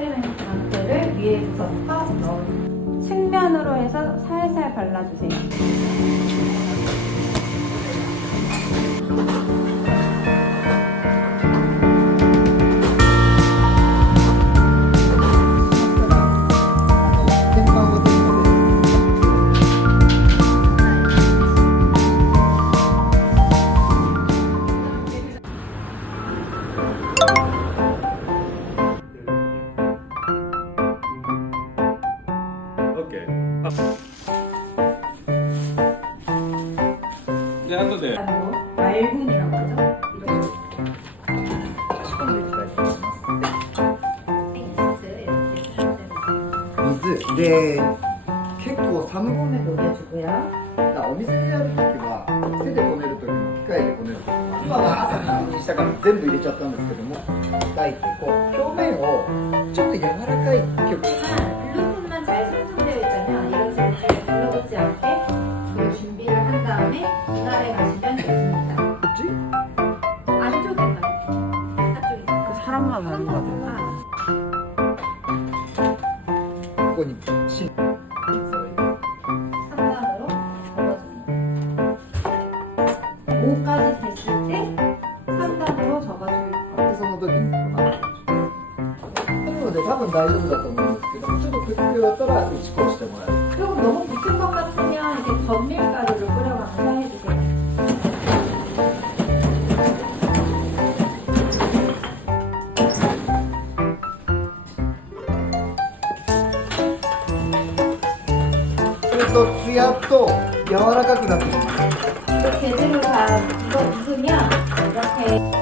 펠리멘트를 위에부터 넣어주세요. 측면으로 해서 살살 발라주세요. 네, 한도 돼. 말군이라고 하죠?水で結構寒い。 손에 녹여주고요. お店でやるときは手でこねるときも機械でこねるときも今は朝確認したから全部入れちゃったんですけども、叩いてこう表面をちょっと柔らかい曲 블루톤만 잘 손상되어 있다면 이런 식으로 둘러붙지 않게 그 준비를 한 다음에 이날에 가시면 좋습니다. こっち 안쪽에 가요. 한쪽에. 사람만 하는 거 같아. ここに芯 3단으로 접어줍니다. 5까지 됐을 때 3단으로 접어줄 거예요. その時にこうなってるので多分大丈夫だと思うんですけどちょっとくっつくようだったら打ち粉してもらえる 그리고 너무 붙은 것 같으면 이렇게 전밀가루를 뿌려가면서 해주세요. 또ツヤと柔らかくなってきます 이거 제대로 다 익으면 이렇게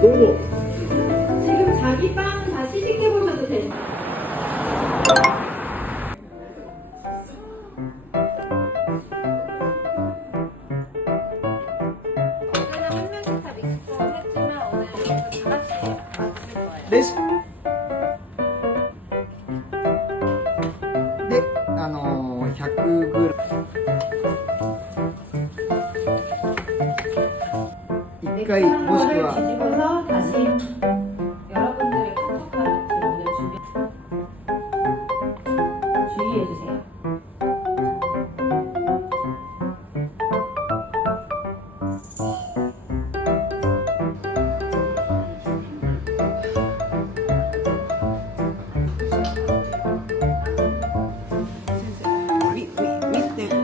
너무 지금 자기 빵은 다 시식해 보셔도 돼요. 100g 1回もしく 거를 は 뒤집어서 다시 여러분들의 카톡하는 오늘 준비 주의해 주세요.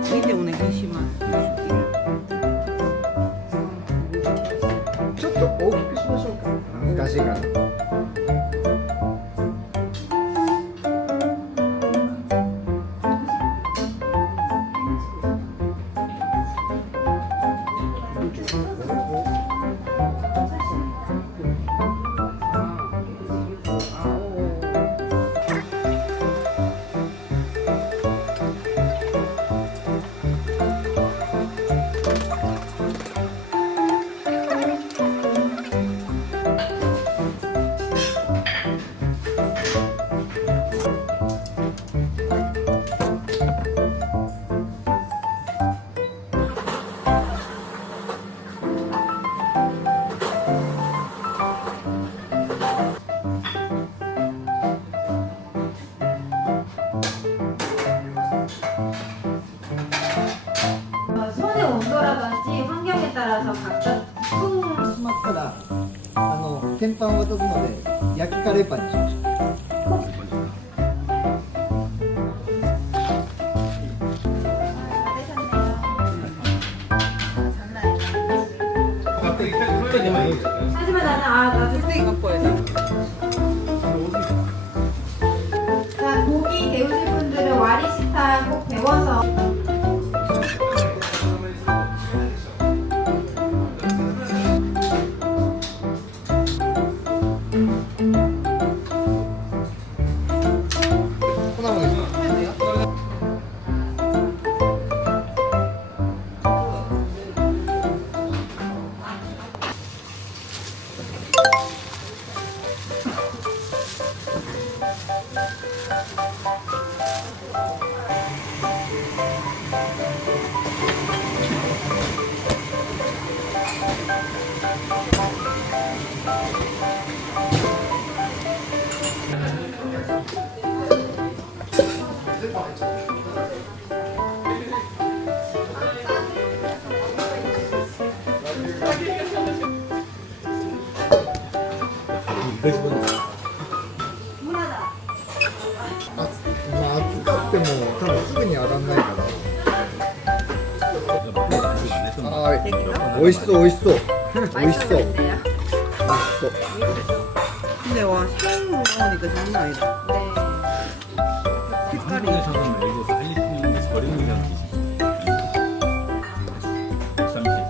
Viste una Kishima. ちょっと大きくしましょうか。難しいから。손의 온도라든지 환경에 따라서 각자 통 しまったら天板を渡すので焼きカレーパンにしましょう。 하지만 나도 Tengo pues. 자, 고기 배우실 분들은 와리시타 꼭 배워서暑かっても多分すぐに上がんないから。はい。美味しそう美味しそう。美味しそう。美味しそう。 근데 와 새우 나오니까 장난 아니다. 색깔이 한국에서는 이거 살릴 수 있는 저렴이라는 게 있어요. 130.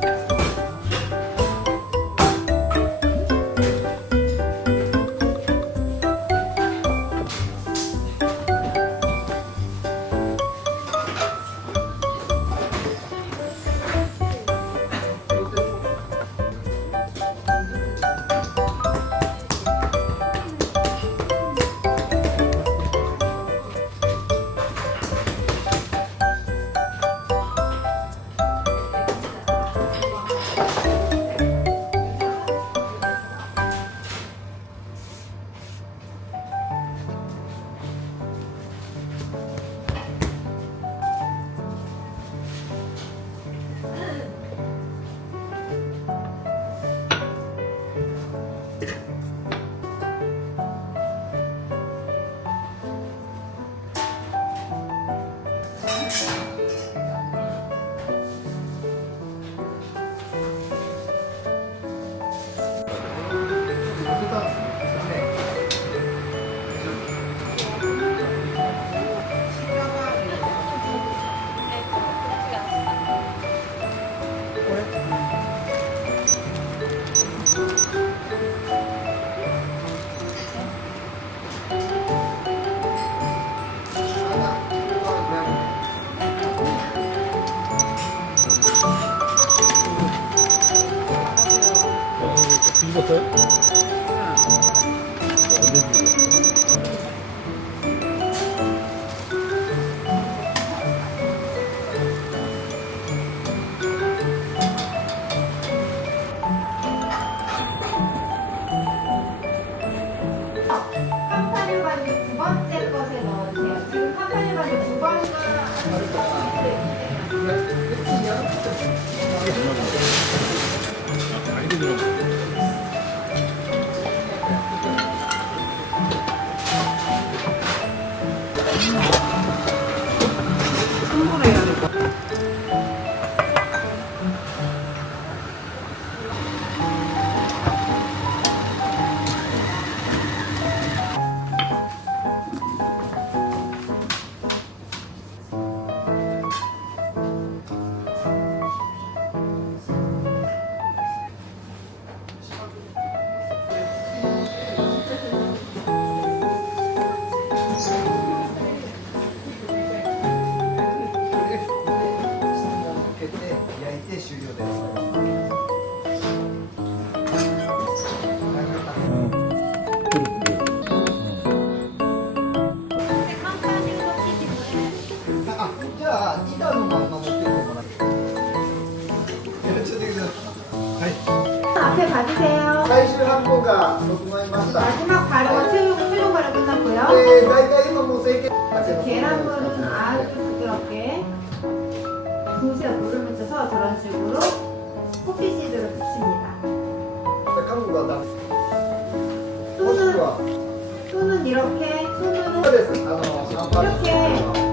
들어. 충분히 해야 될 것 같아. 아, じゃあ板のまんま持ってってもらってちょっとください。 앞에 봐주세요. 最終発行が整いました。 마지막 발효가 최종 발효 끝났고요. 大体今もう成形 계란물은 아주 부드럽게 붓에 물을 묻혀서 저런 식으로 포피시드를 붙입니다. 韓国はダメ。もしく 손은 は 손은 이렇게 손으로 そうです。シャンパン 이렇게